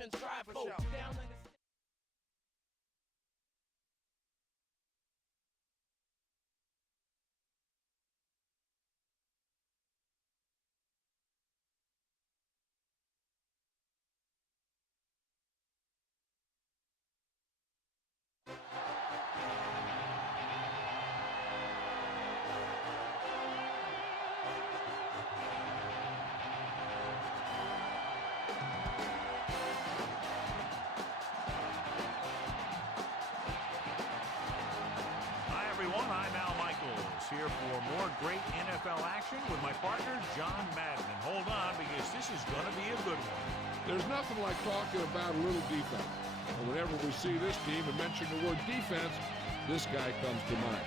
Russians drive for down like a... I'm Al Michaels here for more great NFL action with my partner, John Madden. And hold on, because this is going to be a good one. There's nothing like talking about a little defense. And whenever we see this team and mention the word defense, this guy comes to mind.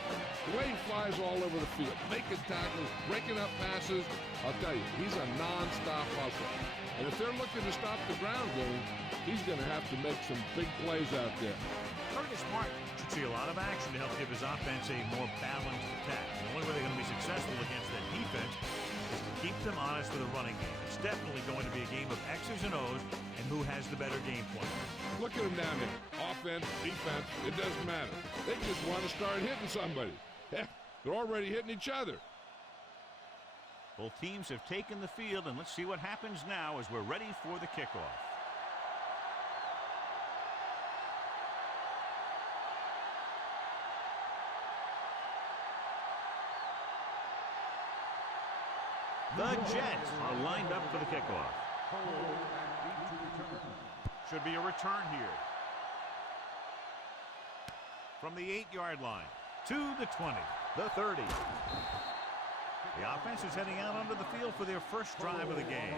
The way he flies all over the field, making tackles, breaking up passes, I'll tell you, he's a non-stop hustler. And if they're looking to stop the ground game, he's going to have to make some big plays out there. Curtis Martin should see a lot of action to help give his offense a more balanced attack. The only way they're going to be successful against that defense is to keep them honest with a running game. It's definitely going to be a game of X's and O's and who has the better game plan. Look at them down there. Offense, defense, it doesn't matter. They just want to start hitting somebody. Heck, they're already hitting each other. Both teams have taken the field, and let's see what happens now as we're ready for the kickoff. The Jets are lined up for the kickoff. Should be a return here. From the 8-yard line to the 20, the 30. The offense is heading out onto the field for their first drive of the game.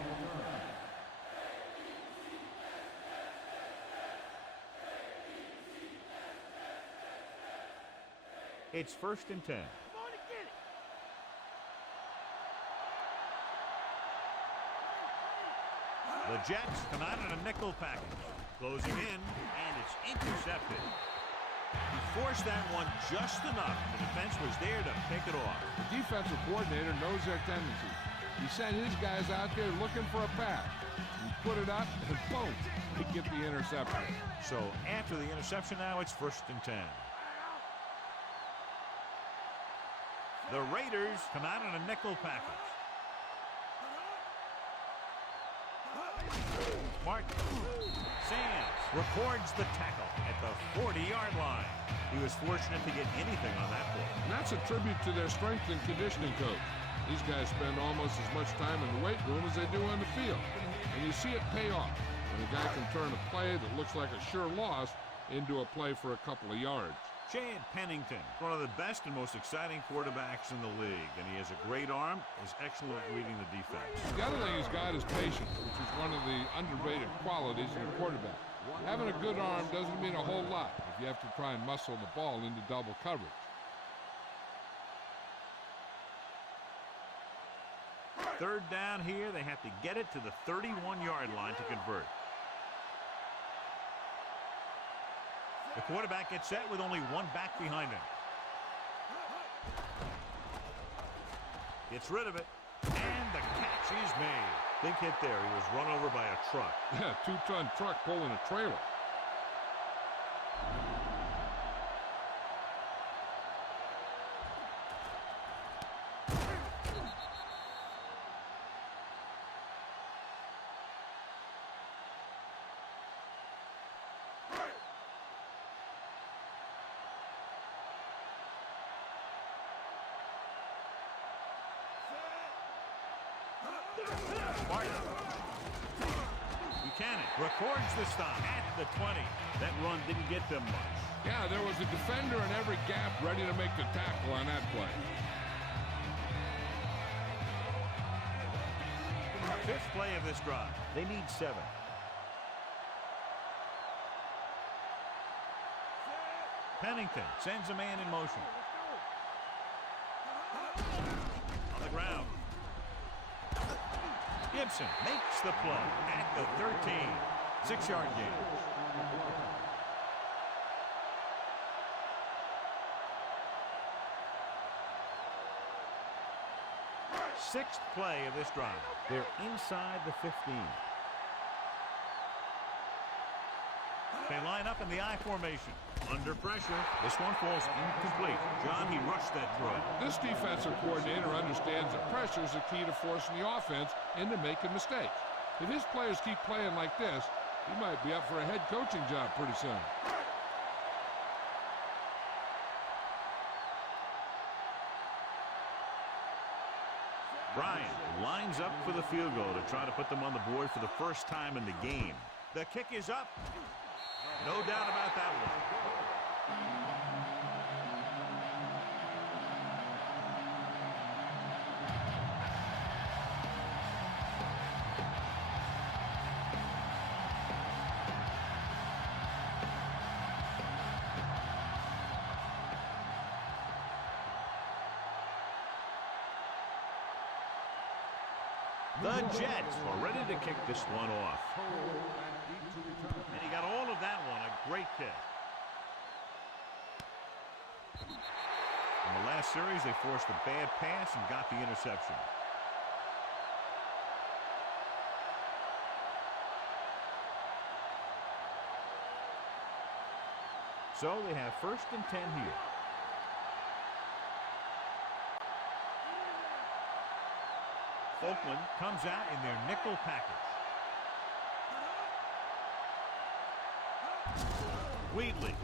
It's 1st and 10. The Jets come out in a nickel package. Closing in, and it's intercepted. He forced that one just enough. The defense was there to pick it off. The defensive coordinator knows their tendencies. He sent his guys out there looking for a pass. He put it up, and boom, they get the interception. So after the interception now, it's 1st and 10. The Raiders come out in a nickel package. Martin Sands records the tackle at the 40-yard line. He was fortunate to get anything on that play. And that's a tribute to their strength and conditioning coach. These guys spend almost as much time in the weight room as they do on the field. And you see it pay off when a guy can turn a play that looks like a sure loss into a play for a couple of yards. Chad Pennington, one of the best and most exciting quarterbacks in the league, and he has a great arm, is excellent at reading the defense. The other thing he's got is patience, which is one of the underrated qualities in a quarterback. Having a good arm doesn't mean a whole lot if you have to try and muscle the ball into double coverage. Third down here, they have to get it to the 31-yard line to convert. The quarterback gets set with only one back behind him. Gets rid of it, and the catch is made. Big hit there. He was run over by a truck. Yeah, 2-ton truck pulling a trailer. Buchanan records the stop at the 20. That run didn't get them much. Yeah, there was a defender in every gap ready to make the tackle on that play. Fifth play of this drive. They need 7. Pennington sends a man in motion. On the ground. Gibson makes the play at the 13. 6-yard gain. Sixth play of this drive. They're inside the 15. They line up in the I formation. Under pressure. This one falls incomplete. John, he rushed that throw. This defensive coordinator understands that pressure is the key to forcing the offense into making mistakes. If his players keep playing like this, he might be up for a head coaching job pretty soon. Bryant lines up for the field goal to try to put them on the board for the first time in the game. The kick is up. No doubt about that one. The Jets are ready to kick this one off. And he got all of that one. A great kick. In the last series, they forced a bad pass and got the interception. So they have 1st and 10 here. Oakland comes out in their nickel package. Wheatley.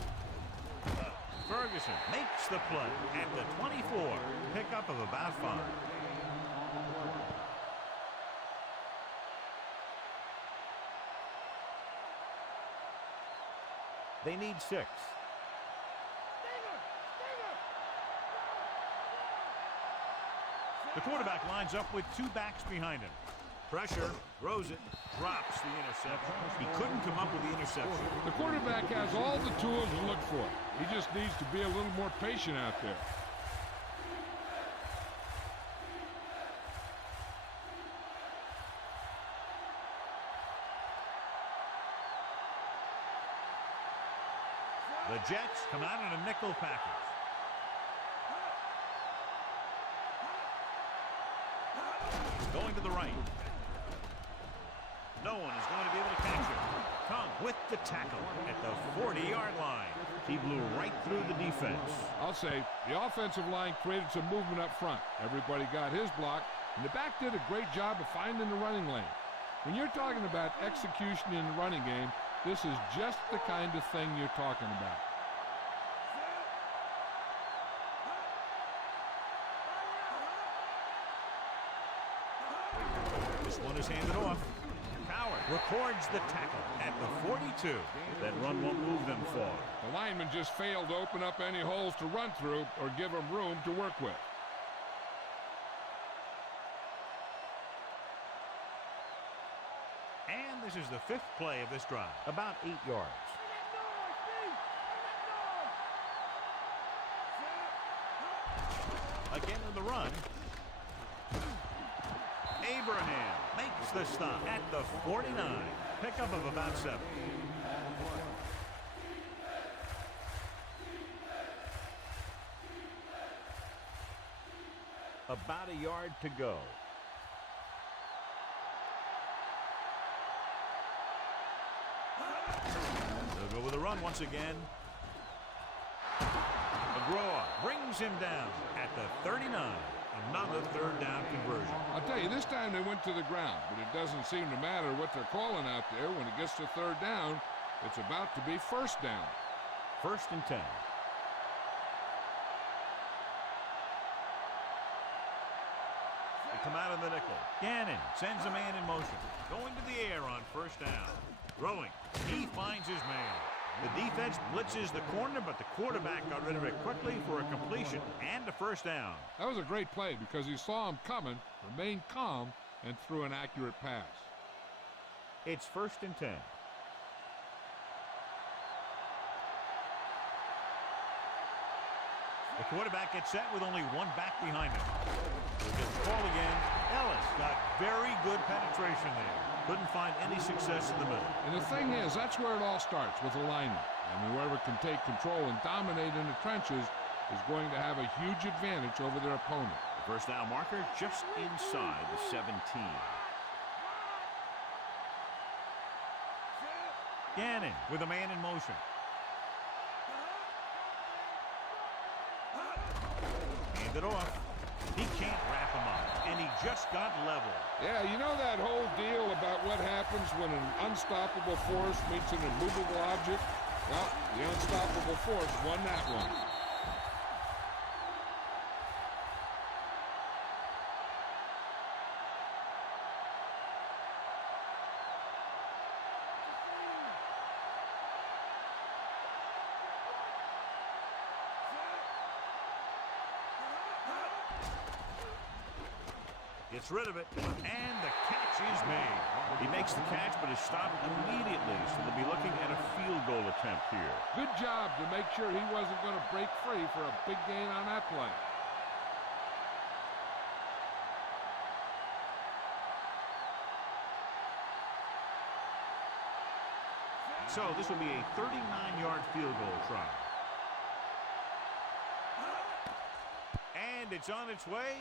Ferguson makes the play at the 24. Pickup of about 5. They need 6. The quarterback lines up with 2 backs behind him. Pressure, throws it, drops the interception. He couldn't come up with the interception. The quarterback has all the tools to look for. He just needs to be a little more patient out there. The Jets come out in a nickel package. Going to the right. No one is going to be able to catch him. Kung with the tackle at the 40-yard line. He blew right through the defense. I'll say the offensive line created some movement up front. Everybody got his block, and the back did a great job of finding the running lane. When you're talking about execution in the running game, this is just the kind of thing you're talking about. This one is handed off. Coward records the tackle at the 42. That run won't move them far. The lineman just failed to open up any holes to run through or give him room to work with. And this is the 5th play of this drive. About 8 yards. Again in the run. Abraham makes the stop at the 49. Pickup of about 7. About a yard to go. They'll go with a run once again. McGraw brings him down at the 39. Another 3rd down conversion. I'll tell you, this time they went to the ground, but it doesn't seem to matter what they're calling out there. When it gets to 3rd down, it's about to be 1st down. 1st and 10. They come out of the nickel. Gannon sends a man in motion. Going to the air on 1st down. Throwing. He finds his man. The defense blitzes the corner, but the quarterback got rid of it quickly for a completion and a 1st down. That was a great play because he saw him coming, remained calm, and threw an accurate pass. It's 1st and 10. The quarterback gets set with only 1 back behind him. He'll get the ball again. Ellis got very good penetration there. Couldn't find any success in the middle. And the thing is, that's where it all starts, with alignment. And whoever can take control and dominate in the trenches is going to have a huge advantage over their opponent. The 1st down marker just inside the 17. Gannon with a man in motion. Hand it off. He can't wrap him up, and he just got level. Yeah, you know that whole deal about what happens when an unstoppable force meets an immovable object? Well, the unstoppable force won that one. Gets rid of it, and the catch is made. He makes the catch, but is stopped immediately, so they'll be looking at a field goal attempt here. Good job to make sure he wasn't going to break free for a big gain on that play. So this will be a 39-yard field goal try. And it's on its way.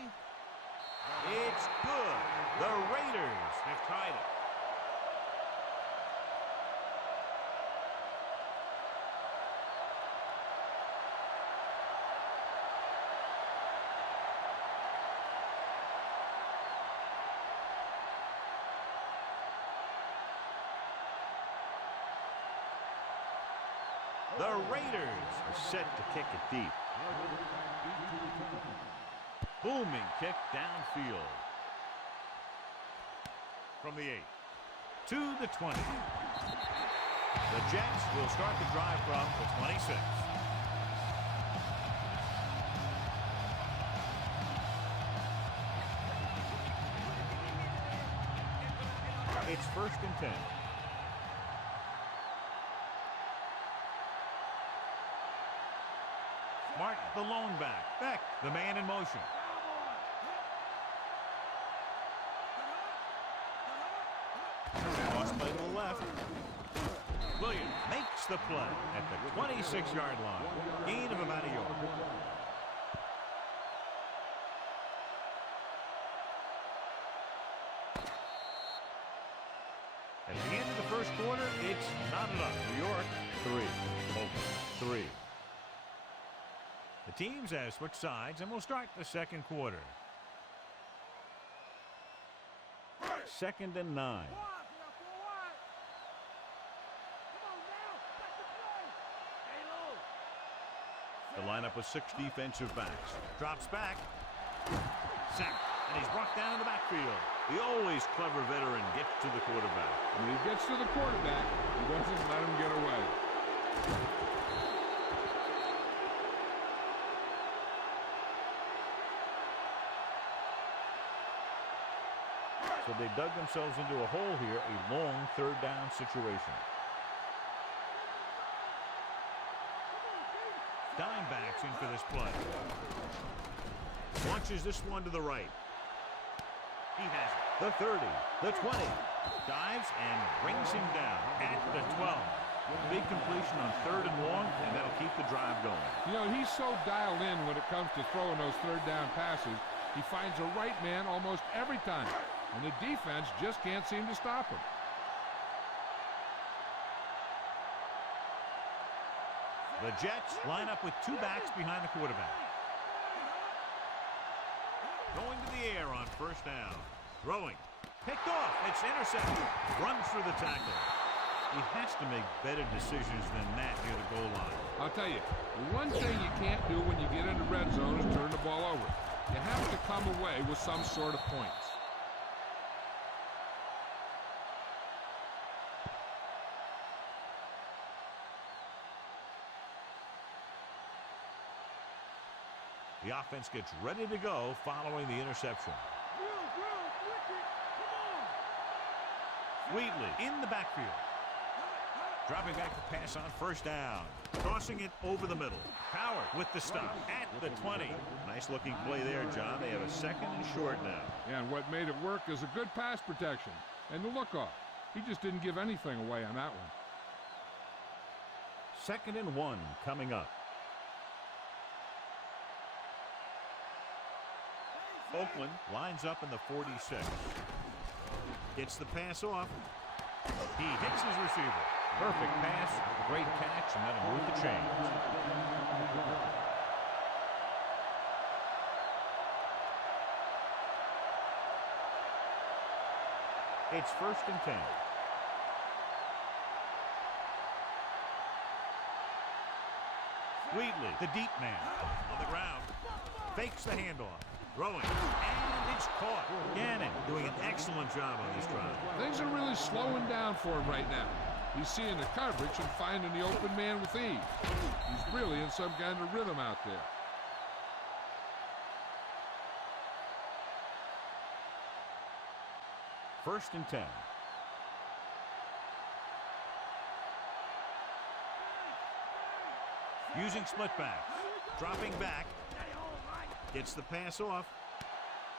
It's good. The Raiders have tied it. The Raiders are set to kick it deep. Booming kick downfield. From the 8 to the 20. The Jets will start the drive from the 26. It's 1st and 10. Martin, the lone back. Beck, the man in motion. Cross play to the left. Williams makes the play at the 26-yard line. Gain of about a yard. At the end of the first quarter, it's not enough. New York, 3. Oakland, 3. The teams have switched sides, and we'll start the second quarter. 2nd and 9. The lineup with 6 defensive backs. Drops back. Sack. And he's brought down in the backfield. The always clever veteran gets to the quarterback. When he gets to the quarterback, he doesn't let him get away. So they dug themselves into a hole here, a long 3rd down situation. Dime backs in for this play. Launches this one to the right. He has it. The 30, the 20. Dives and brings him down at the 12. Big completion on 3rd and long, and that'll keep the drive going. You know, he's so dialed in when it comes to throwing those 3rd down passes. He finds the right man almost every time. And the defense just can't seem to stop him. The Jets line up with 2 backs behind the quarterback. Going to the air on 1st down. Throwing. Picked off. It's intercepted. Runs through the tackle. He has to make better decisions than that near the goal line. I'll tell you, the one thing you can't do when you get into red zone is turn the ball over. You have to come away with some sort of points. The offense gets ready to go following the interception. Wheatley in the backfield. Dropping back to pass on 1st down. Crossing it over the middle. Power with the stop at the 20. Nice looking play there, John. They have a 2nd and short now. Yeah, and what made it work is a good pass protection and the look-off. He just didn't give anything away on that one. 2nd and 1 coming up. Oakland lines up in the 46. Gets the pass off. He hits his receiver. Perfect pass, great catch, and that'll move the chains. It's 1st and 10. Wheatley, the deep man, on the ground, fakes the handoff, throwing, and it's caught. Gannon doing an excellent job on this drive. Things are really slowing down for him right now. He's seeing the coverage and finding the open man with ease. He's really in some kind of rhythm out there. First and 10. Using split backs, dropping back, gets the pass off,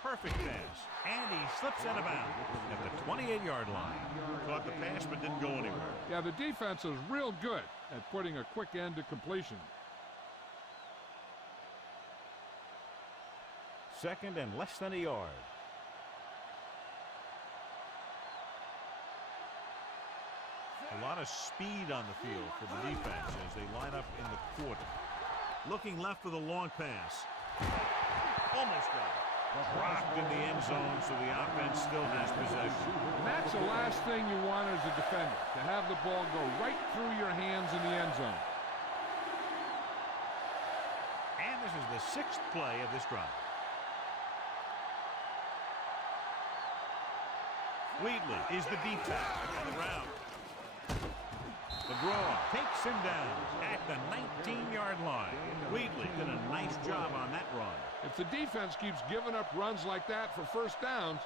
perfect pass, and he slips out of bounds at the 28-yard line. Caught the pass but didn't go anywhere. Yeah, the defense is real good at putting a quick end to completion. 2nd and less than a yard. A lot of speed on the field for the defense as they line up in the quarter. Looking left for the long pass. Almost got it. Rocked in the end zone, so the offense still has possession. And that's the last thing you want as a defender, to have the ball go right through your hands in the end zone. And this is the 6th play of this drive. Wheatley is the deep back on the ground. McGraw takes him down at the 19-yard line. Wheatley did a nice job on that run. If the defense keeps giving up runs like that for first downs,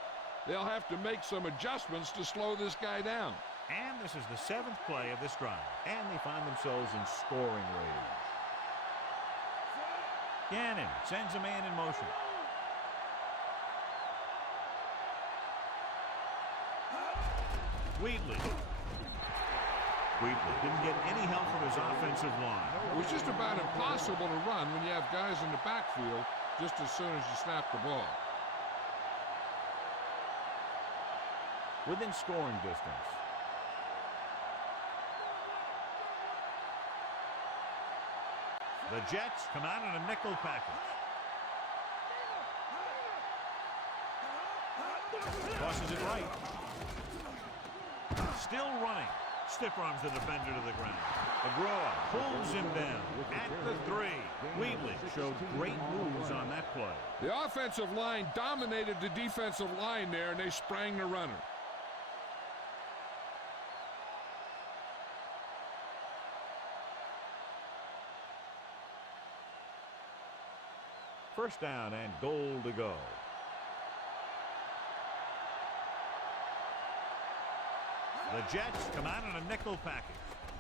they'll have to make some adjustments to slow this guy down. And this is the 7th play of this drive. And they find themselves in scoring range. Gannon sends a man in motion. Wheatley didn't get any help from his offensive line. It was just about impossible to run when you have guys in the backfield just as soon as you snap the ball. Within scoring distance. The Jets come out in a nickel package. Tosses it right. Still running. Stiff arms the defender to the ground. McGraw pulls him down at the 3. Wheatley showed great moves on that play. The offensive line dominated the defensive line there, and they sprang the runner. First down and goal to go. The Jets come out in a nickel package.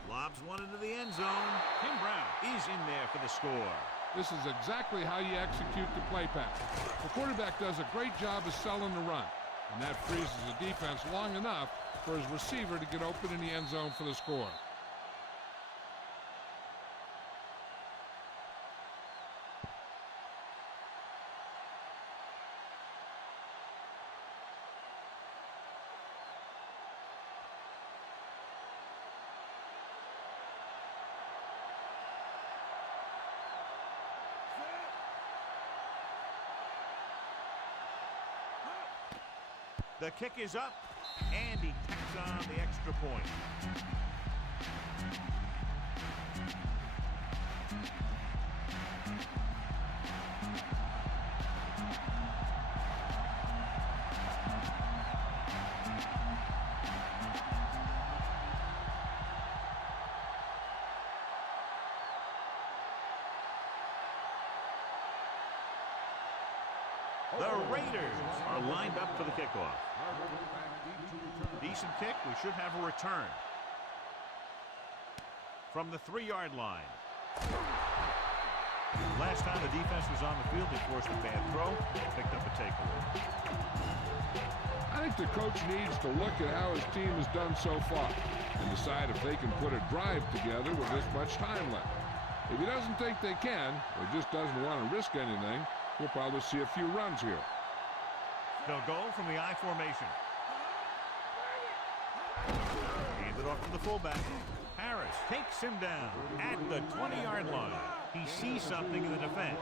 Lobs one into the end zone. Tim Brown is in there for the score. This is exactly how you execute the play pass. The quarterback does a great job of selling the run, and that freezes the defense long enough for his receiver to get open in the end zone for the score. The kick is up, and he tacks on the extra point. The Raiders are lined up for the kickoff. Decent kick. We should have a return. From the 3-yard line. Last time the defense was on the field, they forced a bad throw. They picked up a takeaway. I think the coach needs to look at how his team has done so far and decide if they can put a drive together with this much time left. If he doesn't think they can, or just doesn't want to risk anything, we'll probably see a few runs here. They'll go from the I formation. And Hand it off to the fullback. Harris takes him down at the 20-yard line. He sees something in the defense.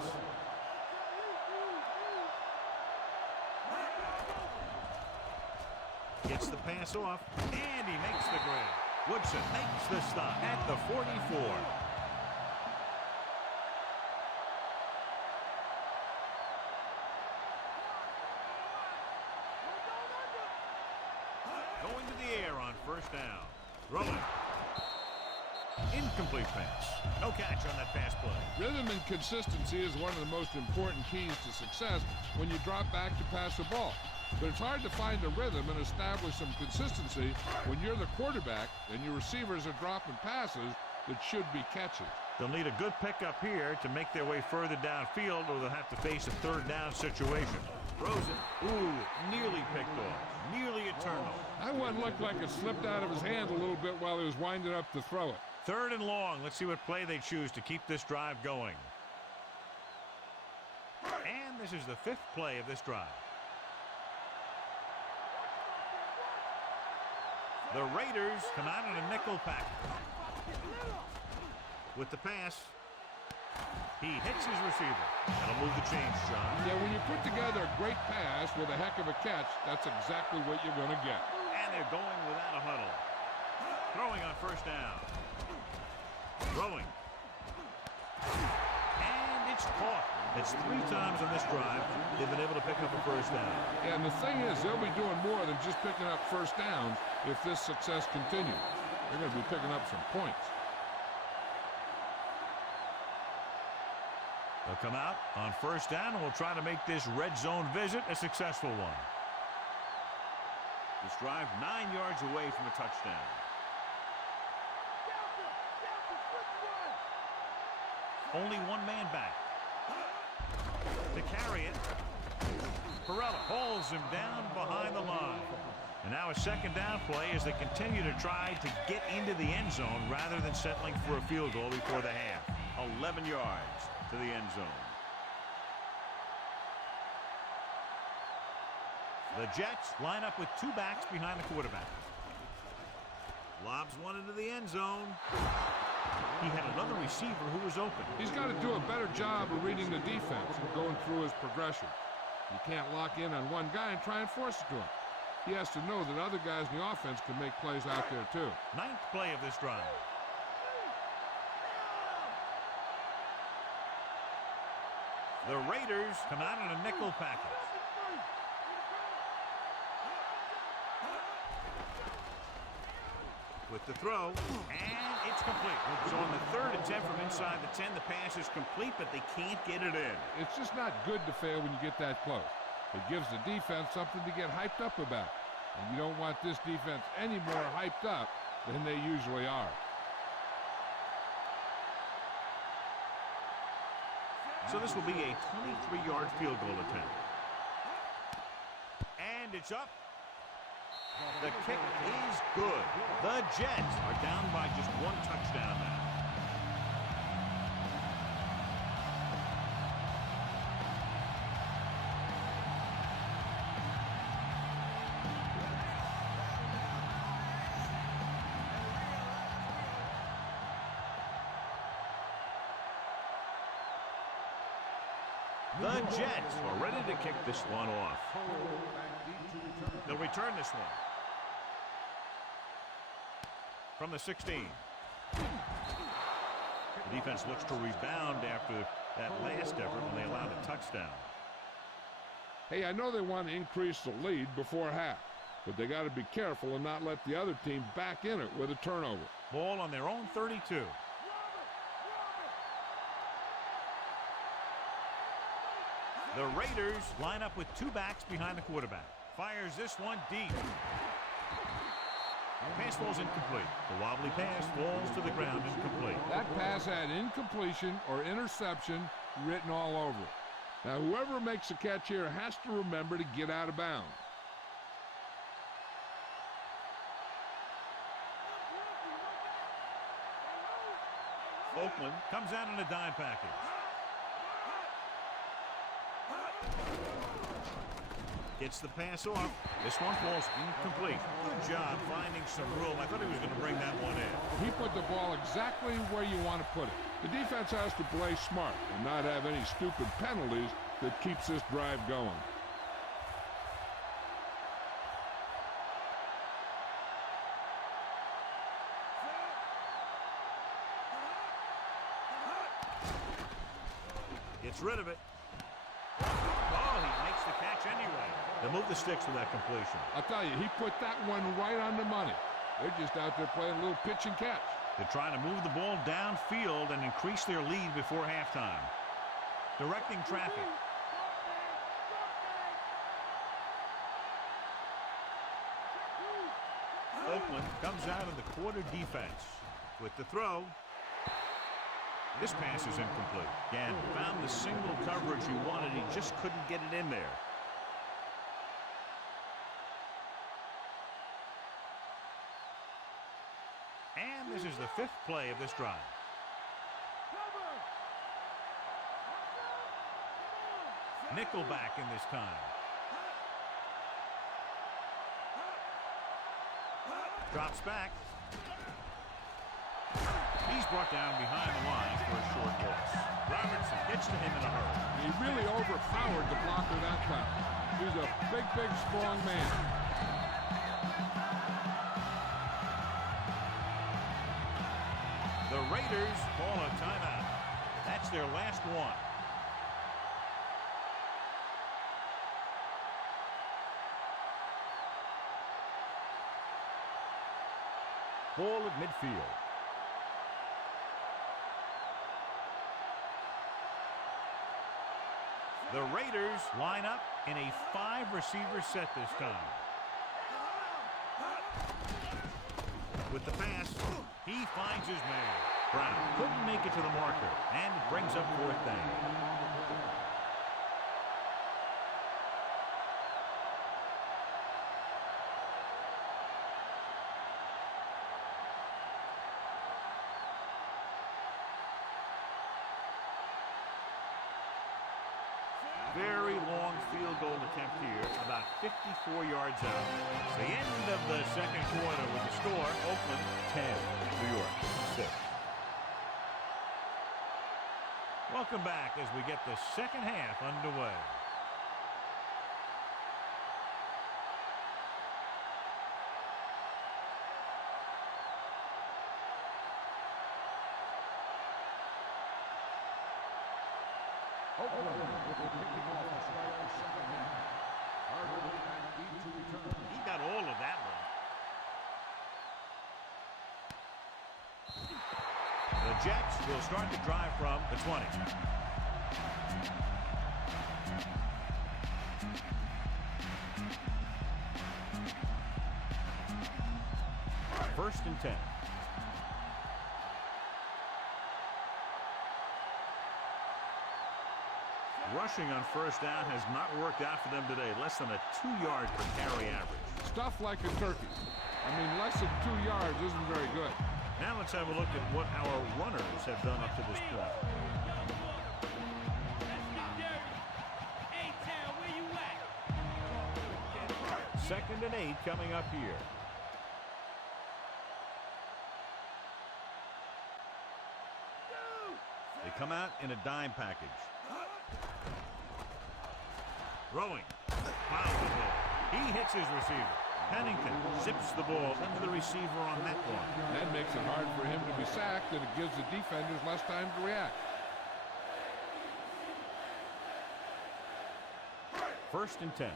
Gets the pass off, and he makes the grab. Woodson makes the stop at the 44. Going to the air on first down. Throwing. Incomplete pass. No catch on that pass play. Rhythm and consistency is one of the most important keys to success when you drop back to pass the ball. But it's hard to find a rhythm and establish some consistency when you're the quarterback and your receivers are dropping passes that should be catches. They'll need a good pickup here to make their way further downfield, or they'll have to face a third down situation. Throws it. Ooh, nearly picked off. Nearly a turnover. That one looked like it slipped out of his hand a little bit while he was winding up to throw it. Third and long. Let's see what play they choose to keep this drive going. And this is the 5th play of this drive. The Raiders come out in a nickel package. With the pass, he hits his receiver. That'll move the chains, John. Yeah, when you put together a great pass with a heck of a catch, that's exactly what you're going to get. And they're going without a huddle. Throwing on first down. Throwing. And it's caught. It's 3 times on this drive they've been able to pick up a first down. Yeah, and the thing is, they'll be doing more than just picking up first downs if this success continues. They're going to be picking up some points. They'll come out on first down and we'll try to make this red zone visit a successful one. This drive 9 yards away from a touchdown. Only one man back. To carry it, Perella hauls him down behind the line. And now a second down play as they continue to try to get into the end zone rather than settling for a field goal before the half. 11 yards to the end zone. The Jets line up with 2 backs behind the quarterback. Lobs one into the end zone. He had another receiver who was open. He's got to do a better job of reading the defense and going through his progression. You can't lock in on one guy and try and force it to him. He has to know that other guys in the offense can make plays out there too. 9th play of this drive. The Raiders come out in a nickel package. With the throw, and it's complete. So on the 3rd attempt from inside the 10, the pass is complete, but they can't get it in. It's just not good to fail when you get that close. It gives the defense something to get hyped up about. And you don't want this defense any more hyped up than they usually are. So this will be a 23-yard field goal attempt. And it's up. The kick is good. The Jets are down by just 1 touchdown now. The Jets are ready to kick this one off. They'll return this one. From the 16. The defense looks to rebound after that last effort when they allowed a touchdown. Hey, I know they want to increase the lead before half, but they got to be careful and not let the other team back in it with a turnover. Ball on their own 32. The Raiders line up with 2 backs behind the quarterback. Fires this one deep. The pass falls incomplete. The wobbly pass falls to the ground incomplete. That pass had incompletion or interception written all over it. Now, whoever makes the catch here has to remember to get out of bounds. Oakland comes out in a dime package. Gets the pass off. This one falls incomplete. Good job finding some room. I thought he was going to bring that one in. He put the ball exactly where you want to put it. The defense has to play smart and not have any stupid penalties that keeps this drive going. Gets rid of it. Oh, he makes the catch anyway. They move the sticks with that completion. I'll tell you, he put that one right on the money. They're just out there playing a little pitch and catch. They're trying to move the ball downfield and increase their lead before halftime. Directing traffic. Oakland comes out of the quarter defense with the throw. This pass is incomplete. Again, found the single coverage he wanted. He just couldn't get it in there. And this is the 5th play of this drive. Nickelback in this time. Drops back. He's brought down behind the line for a short loss. Robertson gets to him in a hurry. He really overpowered the blocker that time. He's a big, strong man. The Raiders call a timeout. That's their last one. Ball at midfield. The Raiders line up in a 5-receiver set this time. With the pass, he finds his man. Brown couldn't make it to the marker, and it brings up 4th down. Very long field goal attempt here, about 54 yards out. It's the end of the second quarter with the score, Oakland 10, New York 6. Welcome back as we get the second half underway. Oakland will be kicking off the start of the second half. Harden and Eat to return. He got all of that one. The Jets will start the drive from the 20. First and 10. Rushing on first down has not worked out for them today. Less than a 2 yards per carry average. Stuff like a turkey. I mean, less than 2 yards isn't very good. Now let's have a look at what our runners have done up to this point. Second and 8 coming up here. They come out in a dime package. Throwing. Fouls the ball. He hits his receiver. Pennington zips the ball into the receiver on that one. That makes it hard for him to be sacked, and it gives the defenders less time to react. First and 10.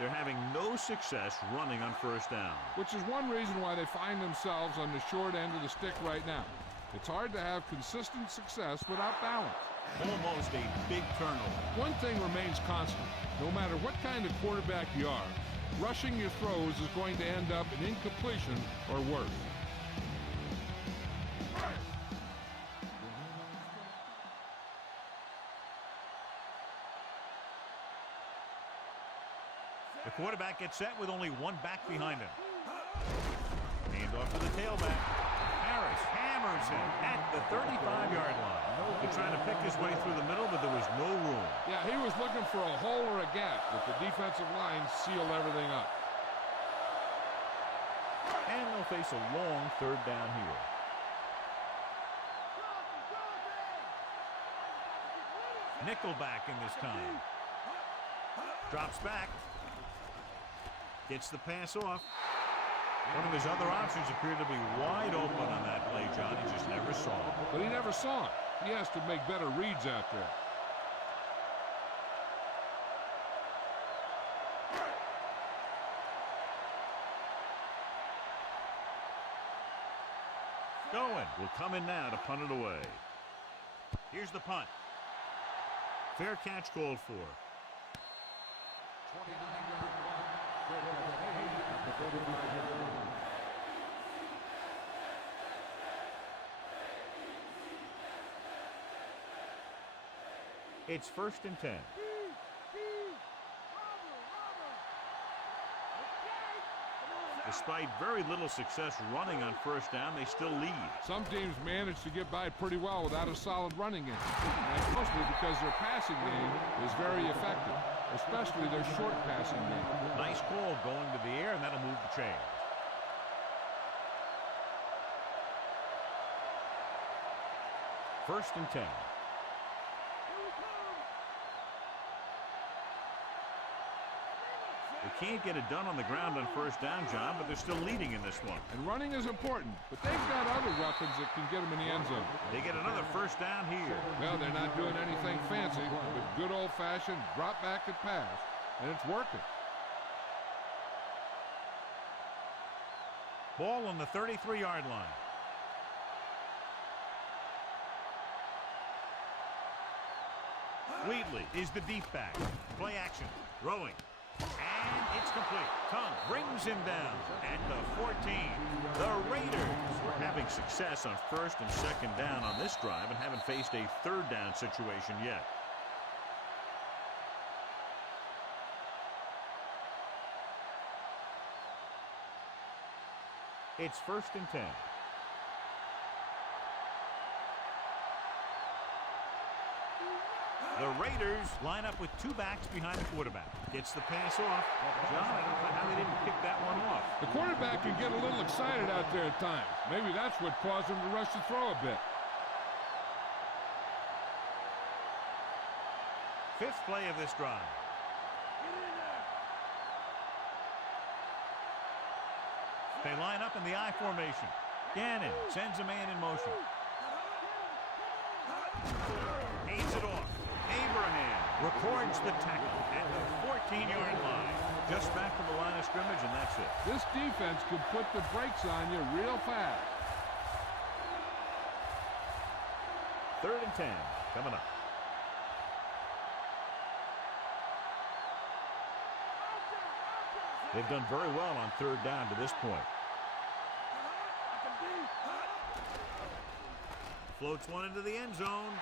They're having no success running on first down. Which is one reason why they find themselves on the short end of the stick right now. It's hard to have consistent success without balance. Almost a big turnover. One thing remains constant. No matter what kind of quarterback you are, rushing your throws is going to end up in incompletion or worse. The quarterback gets set with only one back behind him. Hand off to the tailback. Harris hammers fires him at the 35-yard line. He tried to pick his way through the middle, but there was no room. Yeah, he was looking for a hole or a gap, but the defensive line sealed everything up. And they'll face a long third down here. Nickelback in this time. Drops back. Gets the pass off. One of his other options appeared to be wide open on that play, John. He just never saw it. But he never saw it. He has to make better reads out there. Going will come in now to punt it away. Here's the punt. Fair catch called for. 29-yard It's 1st and 10. Despite very little success running on 1st down, they still lead. Some teams manage to get by pretty well without a solid running game. And that's mostly because their passing game is very effective, especially their short passing game. Nice call going to the air, and that'll move the chain. First and 10. They can't get it done on the ground on 1st down, John, but they're still leading in this one. And running is important, but they've got other weapons that can get them in the end zone. They get another 1st down here. Well, they're not doing anything fancy, but good old-fashioned drop back and pass, and it's working. Ball on the 33-yard line. Wheatley is the deep back. Play action. Throwing. And it's complete. Tongue brings him down at the 14. The Raiders were having success on 1st and 2nd down on this drive and haven't faced a 3rd down situation yet. It's 1st and 10. The Raiders line up with 2 backs behind the quarterback. Gets the pass off. John, I don't know how they didn't pick that one off. The quarterback can get a little excited out there at times. Maybe that's what caused him to rush the throw a bit. 5th play of this drive. They line up in the I formation. Gannon sends a man in motion. Hands it off. Abraham records the tackle at the 14-yard line. Just back from the line of scrimmage, and that's it. This defense could put the brakes on you real fast. 3rd and 10 coming up. They've done very well on 3rd down to this point. Floats one into the end zone.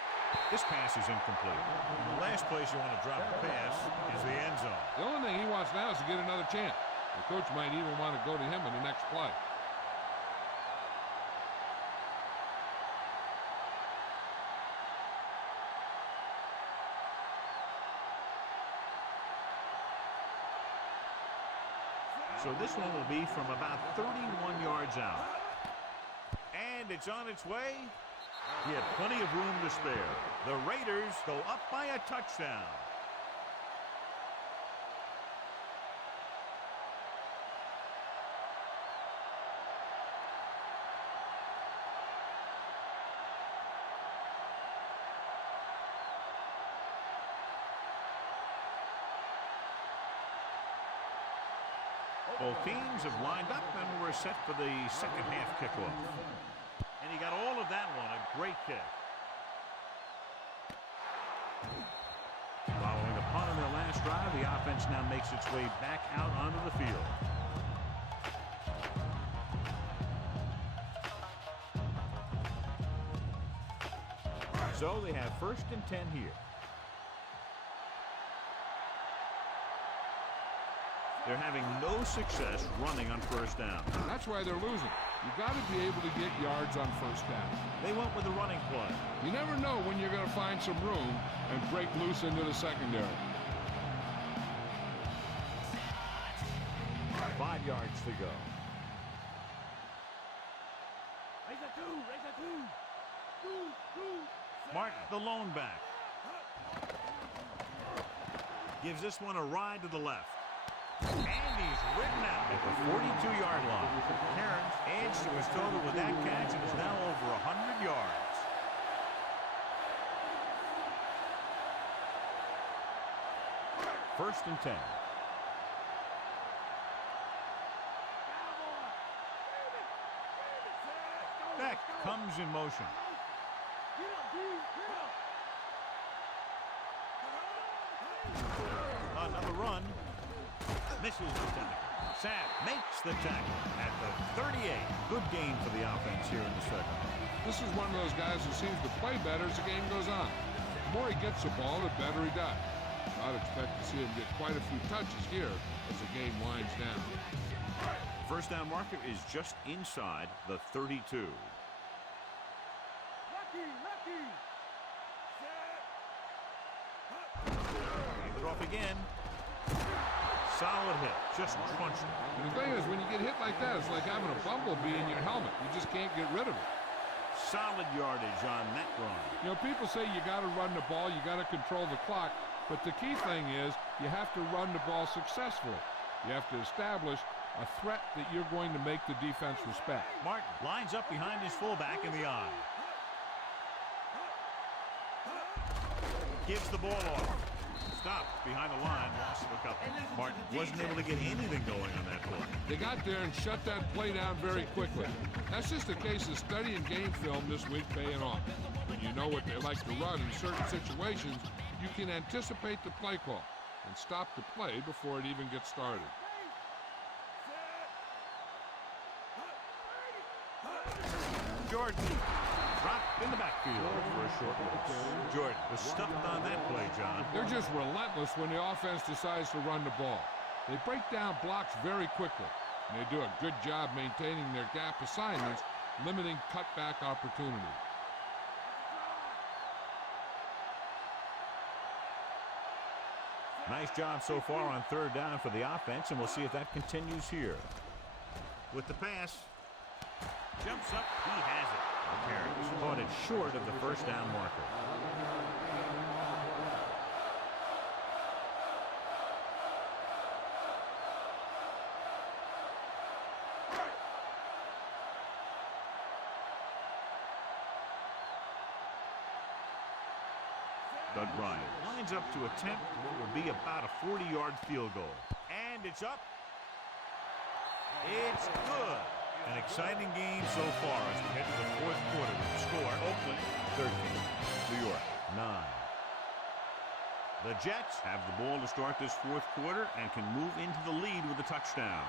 This pass is incomplete. And the last place you want to drop a pass is the end zone. The only thing he wants now is to get another chance. The coach might even want to go to him in the next play. So this one will be from about 31 yards out. And it's on its way. He had plenty of room to spare. The Raiders go up by a touchdown. Both teams have lined up and we're set for the second half kickoff. And he got all of that one, a great kick. Following a punt on their last drive, the offense now makes its way back out onto the field. So they have 1st and 10 here. They're having no success running on 1st down. That's why they're losing. You got to be able to get yards on first down. They went with the running play. You never know when you're going to find some room and break loose into the secondary. 5 yards to go. Raise a two. Martin, the lone back. Gives this one a ride to the left. And he's ridden out at the 42-yard line. Cairns adds to his total with that catch and is now over 100 yards. First and 10. Beck comes in motion. Another run. Misses the tackle. Sapp makes the tackle at the 38. Good game for the offense here in the second. This is one of those guys who seems to play better as the game goes on. The more he gets the ball, the better he does. I'd expect to see him get quite a few touches here as the game winds down. First down marker is just inside the 32. Lucky. Hand it off again. Solid hit. Just crunched it. And the thing is, when you get hit like that, it's like having a bumblebee in your helmet. You just can't get rid of it. Solid yardage on that run. You know, people say you got to run the ball, you got to control the clock, but the key thing is you have to run the ball successfully. You have to establish a threat that you're going to make the defense respect. Martin lines up behind his fullback in the eye. Gives the ball off. Stopped behind the line, loss of a couple. Martin wasn't able to get anything going on that play. They got there and shut that play down very quickly. That's just a case of studying game film this week paying off. When you know what they like to run in certain situations, you can anticipate the play call and stop the play before it even gets started. Jordan dropped in the backfield for a short loss. Jordan was stuffed on that play, John. They're just relentless when the offense decides to run the ball. They break down blocks very quickly, and they do a good job maintaining their gap assignments, limiting cutback opportunities. Nice job so far on third down for the offense, and we'll see if that continues here. With the pass, jumps up, he has it. Cairns caught it short of the first down marker. Doug Ryan lines up to attempt what will be about a 40-yard field goal. And it's up. It's good. An exciting game so far as we head to the fourth quarter with the score. Oakland 13, New York 9. The Jets have the ball to start this fourth quarter and can move into the lead with a touchdown.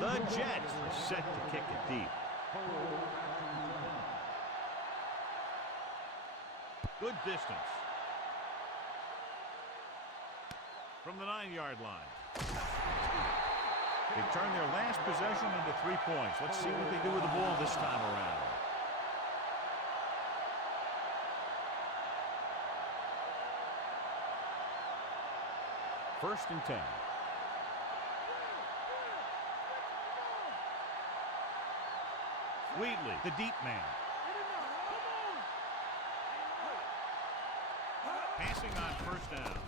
The Jets are set to kick it deep. Good distance. From the 9-yard line. They turn their last possession into 3 points. Let's see what they do with the ball this time around. First and 10. Wheatley, the deep man. Passing on first down.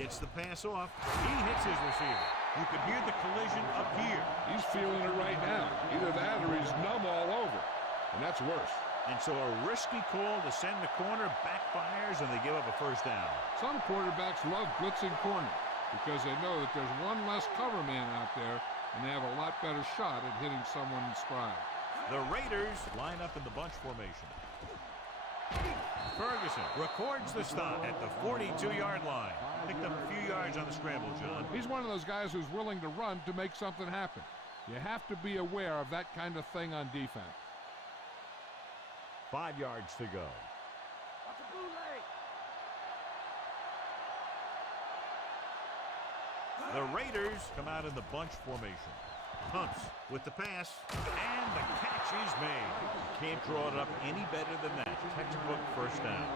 Gets the pass off. He hits his receiver. You could hear the collision up here. He's feeling it right now. Either that or he's numb all over. And that's worse. And so a risky call to send the corner backfires and they give up a first down. Some quarterbacks love blitzing corners because they know that there's one less cover man out there and they have a lot better shot at hitting someone in stride. The Raiders line up in the bunch formation. Ferguson records the stop at the 42-yard line. Picked up a few yards on the scramble, John. He's one of those guys who's willing to run to make something happen. You have to be aware of that kind of thing on defense. 5 yards to go. The Raiders come out in the bunch formation. Hunts with the pass, and the catch is made. Can't draw it up any better than that. Textbook first down.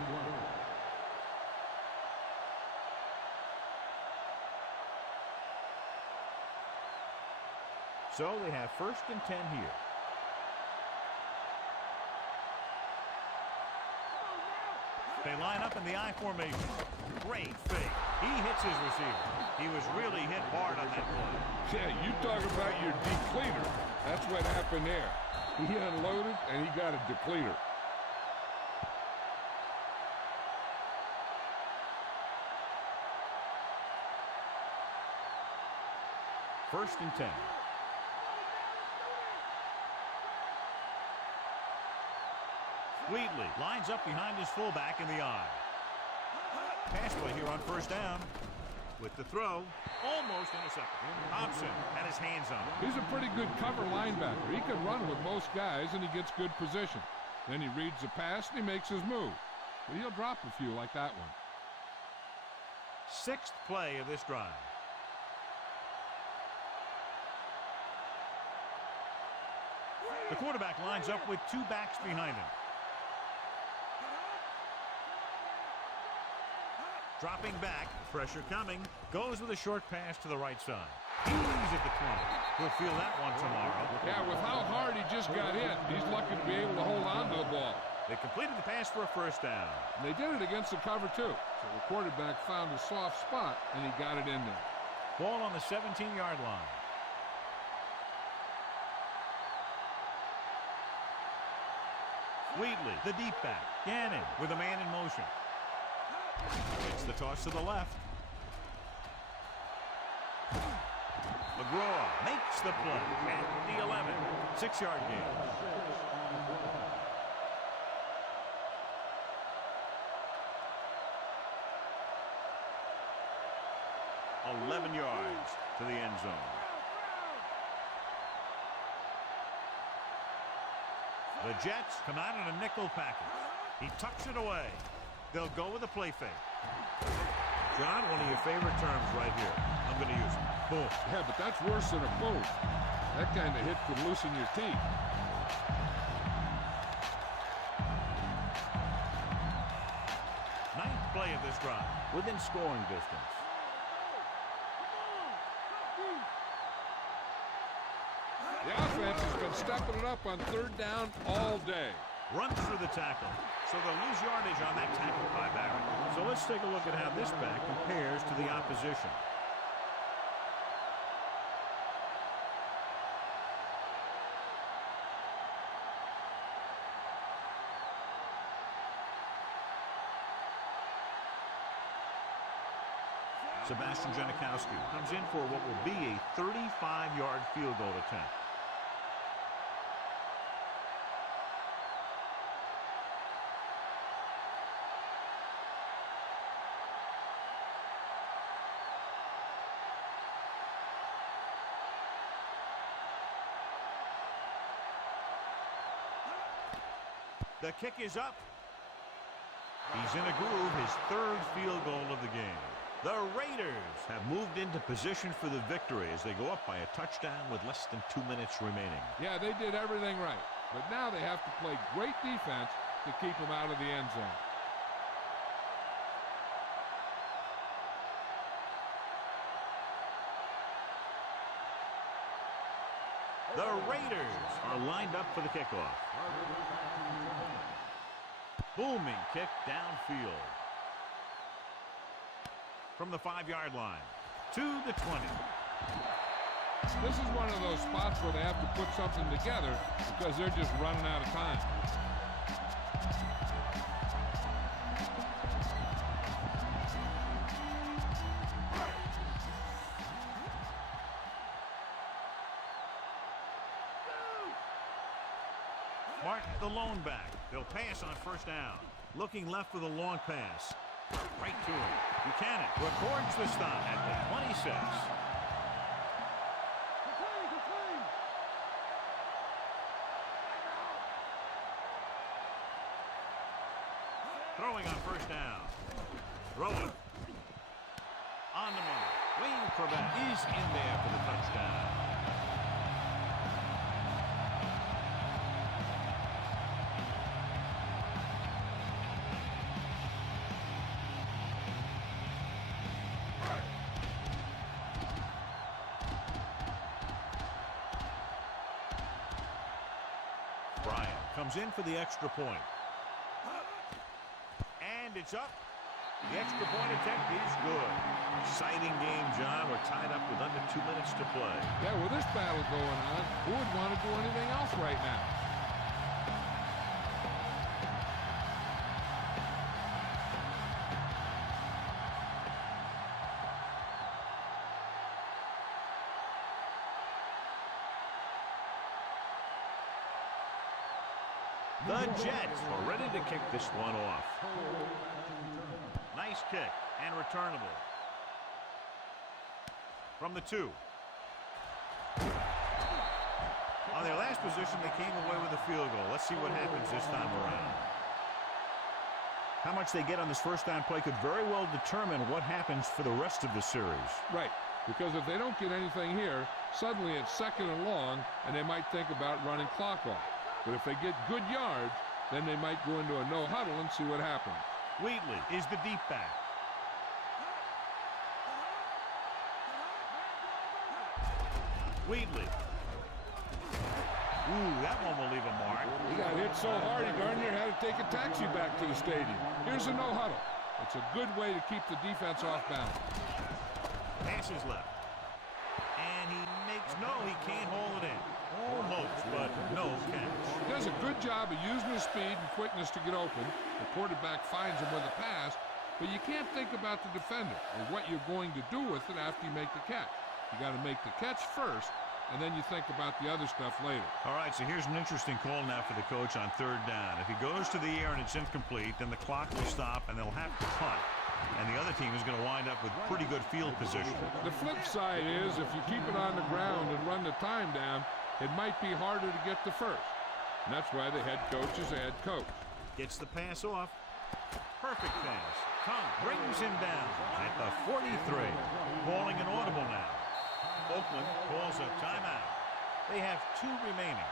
So they have 1st and 10 here. They line up in the I formation. Great fake. He hits his receiver. He was really hit hard on that play. Yeah, you talk about your depleter. That's what happened there. He unloaded, and he got a depleter. First and 10. Wheatley lines up behind his fullback in the I. Pass play here on 1st down. With the throw, almost intercepted. Thompson had his hands on it. He's a pretty good cover linebacker. He can run with most guys, and he gets good position. Then he reads the pass, and he makes his move. But he'll drop a few like that one. 6th play of this drive. The quarterback lines up with 2 backs behind him. Dropping back, pressure coming, goes with a short pass to the right side. He's at the 20. He'll feel that one tomorrow. Yeah, with how hard he just got hit, he's lucky to be able to hold on to the ball. They completed the pass for a 1st down. And they did it against the cover, too. So the quarterback found a soft spot, and he got it in there. Ball on the 17-yard line. Wheatley, the deep back. Gannon with a man in motion. It's the toss to the left. McGraw makes the play at the 11. 6-yard gain. $11 yards to the end zone. The Jets come out in a nickel package. He tucks it away. They'll go with a play fake. John, one of your favorite terms right here. I'm going to use it. Boom. Yeah, but that's worse than a boom. That kind of hit could loosen your teeth. Ninth play of this drive. Within scoring distance. The offense has been stepping it up on 3rd down all day. Runs through the tackle. So they'll lose yardage on that tackle by Barrett. So let's take a look at how this back compares to the opposition. Sebastian Janikowski comes in for what will be a 35-yard field goal attempt. The kick is up. He's in a groove, his 3rd field goal of the game. The Raiders have moved into position for the victory as they go up by a touchdown with less than 2 minutes remaining. Yeah, they did everything right. But now they have to play great defense to keep them out of the end zone. The Raiders are lined up for the kickoff. Booming kick downfield. From the 5-yard line to the 20. This is one of those spots where they have to put something together because they're just running out of time. Martin, the lone back. They'll pass on 1st down. Looking left with a long pass. Right to him. Buchanan records the stop at the 26. Throwing on 1st down. Throwing. On the money. Wayne Corbett is in there for the touchdown. Bryant comes in for the extra point. And it's up. The extra point attempt is good. Exciting game, John. We're tied up with under 2 minutes to play. Yeah, with this battle going on, who would want to do anything else right now? The Jets are ready to kick this one off. Nice kick and returnable. From the 2. On their last position, they came away with a field goal. Let's see what happens this time around. How much they get on this first down play could very well determine what happens for the rest of the series. Right, because if they don't get anything here, suddenly it's 2nd and long, and they might think about running clock off. But if they get good yards, then they might go into a no huddle and see what happens. Wheatley is the deep back. Wheatley. Ooh, that one will leave a mark. He got hit so hard he darn near had to take a taxi back to the stadium. Here's a no huddle. It's a good way to keep the defense off balance. Passes left. And he makes, no, he can't hold it in. Almost, but no catch. He does a good job of using his speed and quickness to get open. The quarterback finds him with a pass, but you can't think about the defender or what you're going to do with it after you make the catch. You got to make the catch first, and then you think about the other stuff later. All right, so here's an interesting call now for the coach on 3rd down. If he goes to the air and it's incomplete, then the clock will stop and they'll have to punt. And the other team is going to wind up with pretty good field position. The flip side is if you keep it on the ground and run the time down, it might be harder to get the first. And that's why the head coach is a head coach. Gets the pass off. Perfect pass. Kung brings him down at the 43. Calling an audible now. Oakland calls a timeout. They have 2 remaining.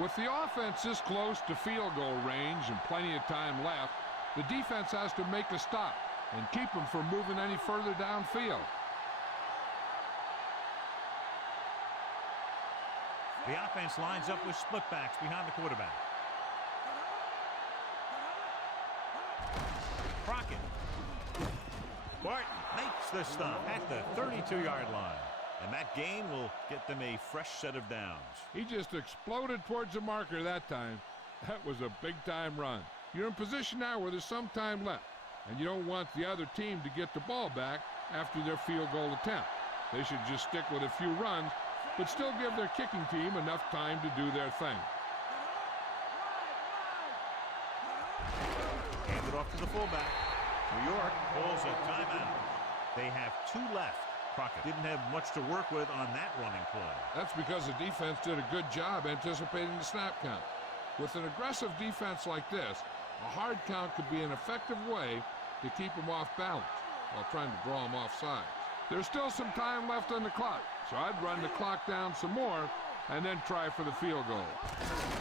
With the offense this close to field goal range and plenty of time left, the defense has to make a stop and keep them from moving any further downfield. The offense lines up with split backs behind the quarterback. Crockett. Barton makes the stop at the 32-yard line. And that gain will get them a fresh set of downs. He just exploded towards the marker that time. That was a big-time run. You're in position now where there's some time left, and you don't want the other team to get the ball back after their field goal attempt. They should just stick with a few runs, but still give their kicking team enough time to do their thing. Hand it off to the fullback. New York calls a timeout. They have 2 left. Crockett didn't have much to work with on that running play. That's because the defense did a good job anticipating the snap count. With an aggressive defense like this, a hard count could be an effective way to keep them off balance while trying to draw them off sides. There's still some time left on the clock, so I'd run the clock down some more and then try for the field goal.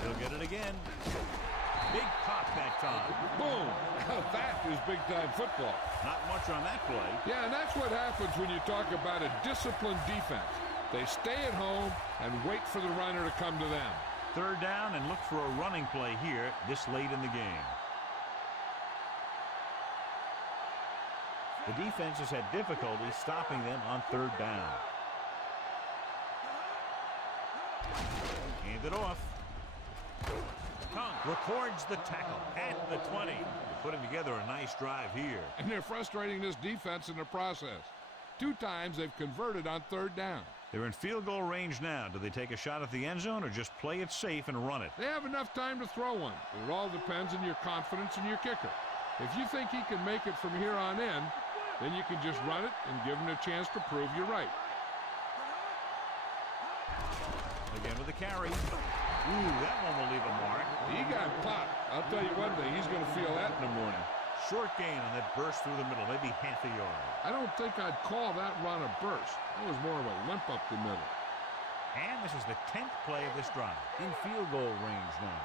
He'll get it again. Big pop that time. Boom! That is big-time football. Not much on that play. Yeah, and that's what happens when you talk about a disciplined defense. They stay at home and wait for the runner to come to them. 3rd down and look for a running play here this late in the game. The defense has had difficulty stopping them on 3rd down. Hand it off. Kung records the tackle at the 20. They're putting together a nice drive here. And they're frustrating this defense in the process. 2 times they've converted on 3rd down. They're in field goal range now. Do they take a shot at the end zone or just play it safe and run it? They have enough time to throw one, but it all depends on your confidence in your kicker. If you think he can make it from here on in, then you can just run it and give him a chance to prove you're right. Again with the carry. Ooh, that one will leave a mark. He got popped. I'll tell you one thing, he's going to feel that in the morning. Short gain on that burst through the middle, maybe half a yard. I don't think I'd call that run a burst. That was more of a limp up the middle. And this is the 10th play of this drive. In field goal range now.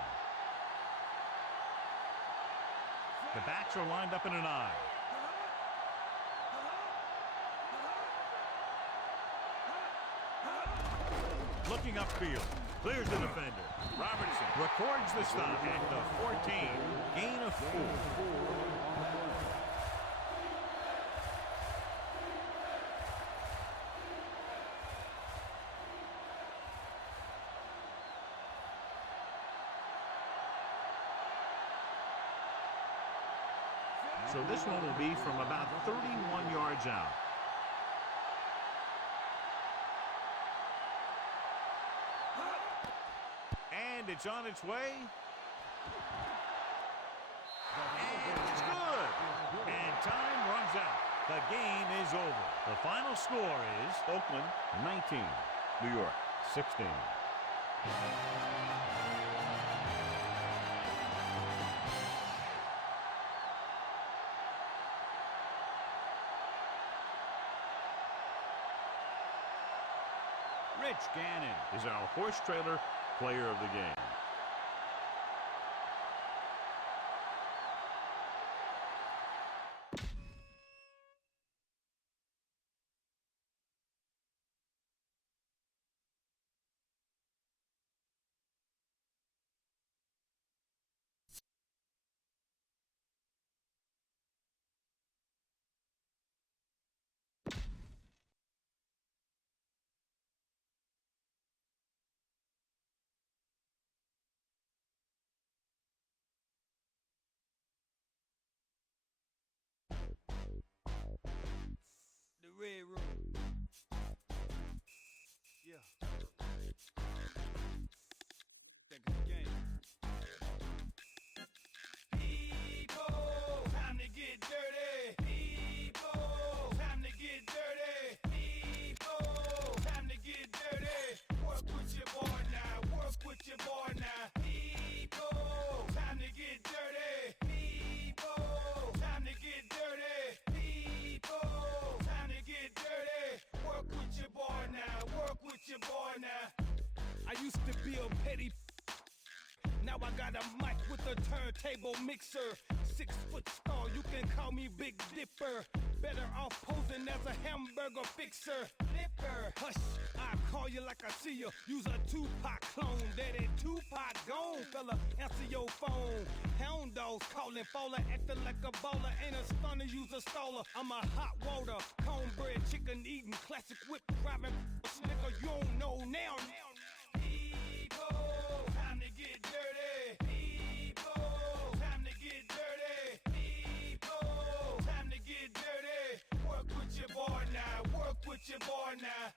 The backs are lined up in an I. Looking upfield. Clears the defender. Robertson records the stop at the 14. Gain of 4. So this one will be from about 31 yards out. And it's on its way. And it's good. And time runs out. The game is over. The final score is Oakland 19, New York 16. Rich Gannon is our horse trailer player of the game. The Red Room. Yeah. Think it's a game. People, time to get dirty. People, time to get dirty. People, time to get dirty. Work with your boy now. Work with your boy now. People, time to get dirty. People, time to get dirty. People, time to get dirty. Work with your boy now. Work with your boy now. I used to be a petty. Now I got a mic with a turntable mixer. 6 foot star, you can call me Big Dipper. Better off posing as a hamburger fixer. Dipper, hush, I call you like I see you. Use a Tupac clone, daddy Tupac gone, fella. Answer your phone. Hound dogs calling, faller, acting like a baller. Ain't a stunner, use a staller. I'm a hot water, cornbread, chicken eating, classic whip driving. Snicker, you don't know now. People, time to get dirty. People, time to get dirty. People, time to get dirty. Work with your boy now. Work with your boy now.